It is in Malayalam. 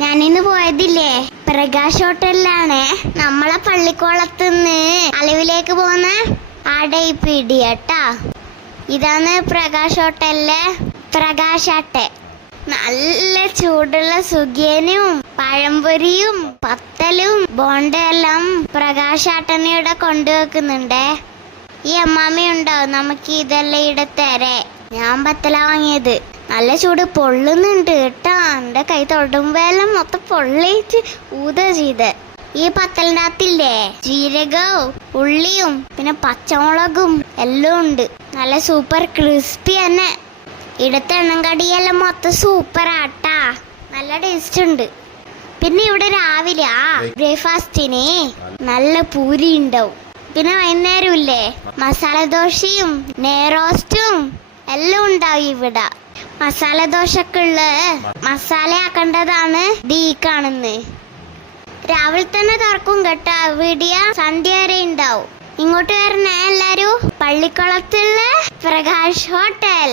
ഞാനിന്ന് പോയതില്ലേ പ്രകാശ് ഹോട്ടലിലാണ്. നമ്മളെ പള്ളിക്കുളത്തുനിന്ന് അലവിലേക്ക് പോകുന്ന പിടിയട്ടാ. ഇതാണ് പ്രകാശ് ഹോട്ടലിലെ പ്രകാശാട്ടെ. നല്ല ചൂടുള്ള സുഖിയനും പഴംപൊരിയും പത്തലും ബോണ്ടയെല്ലാം പ്രകാശാട്ടനെ ഇവിടെ കൊണ്ടുവെക്കുന്നുണ്ടേ. ഈ അമ്മാമ്മയുണ്ടാവും നമുക്ക് ഇതെല്ലാം ഇവിടെ തരേ. ഞാൻ പത്തല വാങ്ങിയത്. നല്ല ചൂട് പൊള്ളുന്നുണ്ട് കേട്ടാ. എൻ്റെ കൈ തൊടുമ്പോഴെല്ലാം മൊത്തം പൊള്ളിച്ച് ഊത ചെയ്ത്. ഈ പത്തലിൻ്റെ അകത്തില്ലേ ജീരകവും ഉള്ളിയും പിന്നെ പച്ചമുളകും എല്ലാം ഉണ്ട്. നല്ല സൂപ്പർ ക്രിസ്പി തന്നെ. ഇവിടുത്തെ എണ്ണക്കടിയെല്ലാം മൊത്തം സൂപ്പർ ആട്ടാ. നല്ല ടേസ്റ്റ് ഉണ്ട്. പിന്നെ ഇവിടെ രാവിലെ ബ്രേക്ക്ഫാസ്റ്റിന് നല്ല പൂരി ഉണ്ടാവും. പിന്നെ വൈകുന്നേരം ഇല്ലേ മസാല ദോശയും നെയ്റോസ്റ്റും എല്ലാം ഉണ്ടാവും ഇവിടെ. മസാല ദോശക്കുള്ള മസാല ആക്കേണ്ടതാണ് ഈ കാണുന്നത്. രാവിലെ തന്നെ തുറക്കും കേട്ടോ. വിടിയ സന്ധ്യ വരെ ഉണ്ടാവും. ഇങ്ങോട്ട് വരണേ എല്ലാരും. പള്ളിക്കുളത്തുള്ള പ്രകാശ് ഹോട്ടൽ.